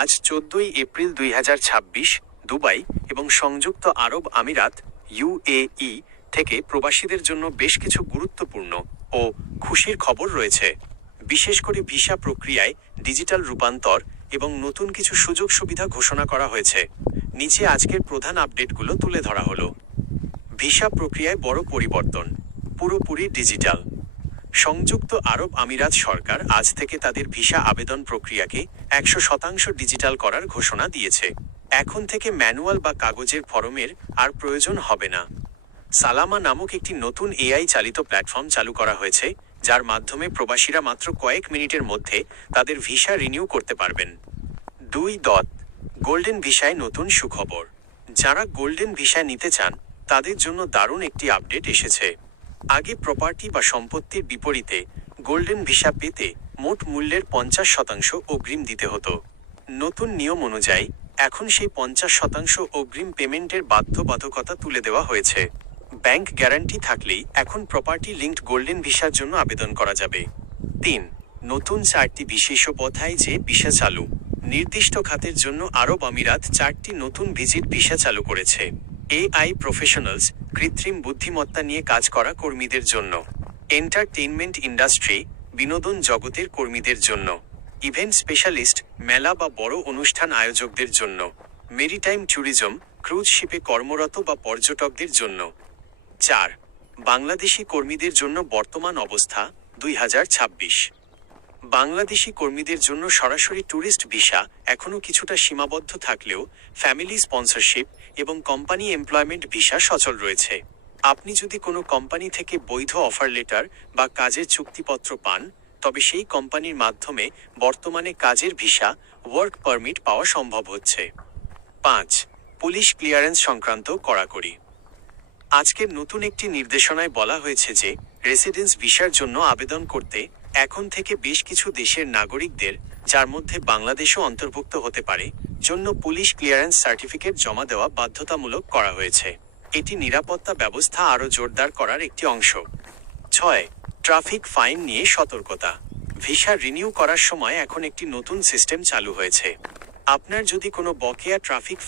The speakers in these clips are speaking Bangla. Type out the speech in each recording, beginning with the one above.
আজ 14 এপ্রিল 2026 দুবাই এবং সংযুক্ত আরব আমিরাত ইউএই থেকে প্রবাসীদের জন্য বেশ কিছু গুরুত্বপূর্ণ ও খুশির খবর রয়েছে। বিশেষ করে ভিসা প্রক্রিয়ায় ডিজিটাল রূপান্তর এবং নতুন কিছু সুযোগ সুবিধা ঘোষণা করা হয়েছে। নিচে আজকের প্রধান আপডেটগুলো তুলে ধরা হলো। ভিসা প্রক্রিয়ায় বড় পরিবর্তন, পুরোপুরি ডিজিটাল। সংযুক্ত আরব আমিরাত সরকার আজ থেকে তাদের ভিসা আবেদন প্রক্রিয়াকে 100% ডিজিটাল করার ঘোষণা দিয়েছে। এখন থেকে ম্যানুয়াল বা কাগজের ফরমের আর প্রয়োজন হবে না। সালামা নামক একটি নতুন এআই চালিত প্ল্যাটফর্ম চালু করা হয়েছে, যার মাধ্যমে প্রবাসীরা মাত্র কয়েক মিনিটের মধ্যে তাদের ভিসা রিনিউ করতে পারবেন। 2. গোল্ডেন ভিসায় নতুন সুখবর। যারা গোল্ডেন ভিসা নিতে চান তাদের জন্য দারুণ একটি আপডেট এসেছে। আগে প্রপার্টি বা সম্পত্তির বিপরীতে গোল্ডেন ভিসা পেতে মোট মূল্যের 50% অগ্রিম দিতে হতো। নতুন নিয়ম অনুযায়ী এখন সেই 50% অগ্রিম পেমেন্টের বাধ্যবাধকতা তুলে দেওয়া হয়েছে। ব্যাংক গ্যারান্টি থাকলেই এখন প্রপার্টি লিঙ্কড গোল্ডেন ভিসার জন্য আবেদন করা যাবে। 3. নতুন 4টি বিশেষোপাধ্যায় যে ভিসা চালু। নির্দিষ্ট খাতের জন্য আরব আমিরাত 4টি নতুন ভিজিট ভিসা চালু করেছে। এআই প্রফেশনালস, কৃত্রিম বুদ্ধিমত্তা নিয়ে কাজ করা কর্মীদের জন্য। এন্টারটেইনমেন্ট ইন্ডাস্ট্রি, বিনোদন জগতের কর্মীদের জন্য। ইভেন্ট স্পেশালিস্ট, মেলা বা বড় অনুষ্ঠান আয়োজকদের জন্য। মেরিটাইম ট্যুরিজম, ক্রুজ শিপে কর্মরত বা পর্যটকদের জন্য। 4. বাংলাদেশি কর্মীদের জন্য বর্তমান অবস্থা 2026। বাংলাদেশি কর্মীদের জন্য সরাসরি ট্যুরিস্ট ভিসা এখনও কিছুটা সীমাবদ্ধ থাকলেও ফ্যামিলি স্পন্সরশিপ এবং কোম্পানি এমপ্লয়মেন্ট ভিসা সচল রয়েছে। আপনি যদি কোনো কোম্পানি থেকে বৈধ অফার লেটার বা কাজের চুক্তিপত্র পান, তবে সেই কোম্পানির মাধ্যমে বর্তমানে কাজের ভিসা, ওয়ার্ক পারমিট পাওয়া সম্ভব হচ্ছে। 5. পুলিশ ক্লিয়ারেন্স সংক্রান্ত কড়াকড়ি। আজকের নতুন একটি নির্দেশনায় বলা হয়েছে যে রেসিডেন্স ভিসার জন্য আবেদন করতে এখন থেকে বেশ কিছু দেশের নাগরিকদের, যার মধ্যে বাংলাদেশও অন্তর্ভুক্ত হতে পারে, জন্য পুলিশ ক্লিয়ারেন্স সার্টিফিকেট জমা দেওয়া বাধ্যতামূলক করা হয়েছে। এটি নিরাপত্তা ব্যবস্থা আরও জোরদার করার একটি অংশ। 6. ট্রাফিক ফাইন নিয়ে সতর্কতা। ভিসা রিনিউ করার সময় এখন একটি নতুন সিস্টেম চালু হয়েছে। আপনার যদি কোনো বকেয়া ট্রাফিক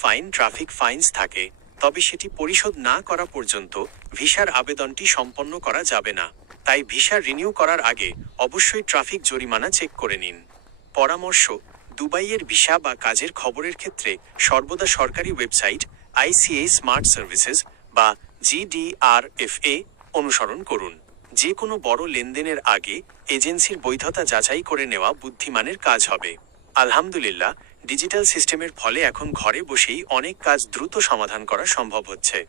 ফাইন্স থাকে, তবে সেটি পরিশোধ না করা পর্যন্ত ভিসার আবেদনটি সম্পন্ন করা যাবে না। তাই ভিসা রিনিউ করার আগে অবশ্যই ট্রাফিক জরিমানা চেক করে নিন। পরামর্শ: দুবাইয়ের ভিসা বা কাজের খবরের ক্ষেত্রে সর্বদা সরকারি ওয়েবসাইট আইসিএ স্মার্ট সার্ভিসেস বা GDRFA অনুসরণ করুন। যে কোনো বড় লেনদেনের আগে এজেন্সির বৈধতা যাচাই করে নেওয়া বুদ্ধিমানের কাজ হবে। আলহামদুলিল্লাহ, ডিজিটাল সিস্টেমের ফলে এখন ঘরে বসেই অনেক কাজ দ্রুত সমাধান করা সম্ভব হচ্ছে।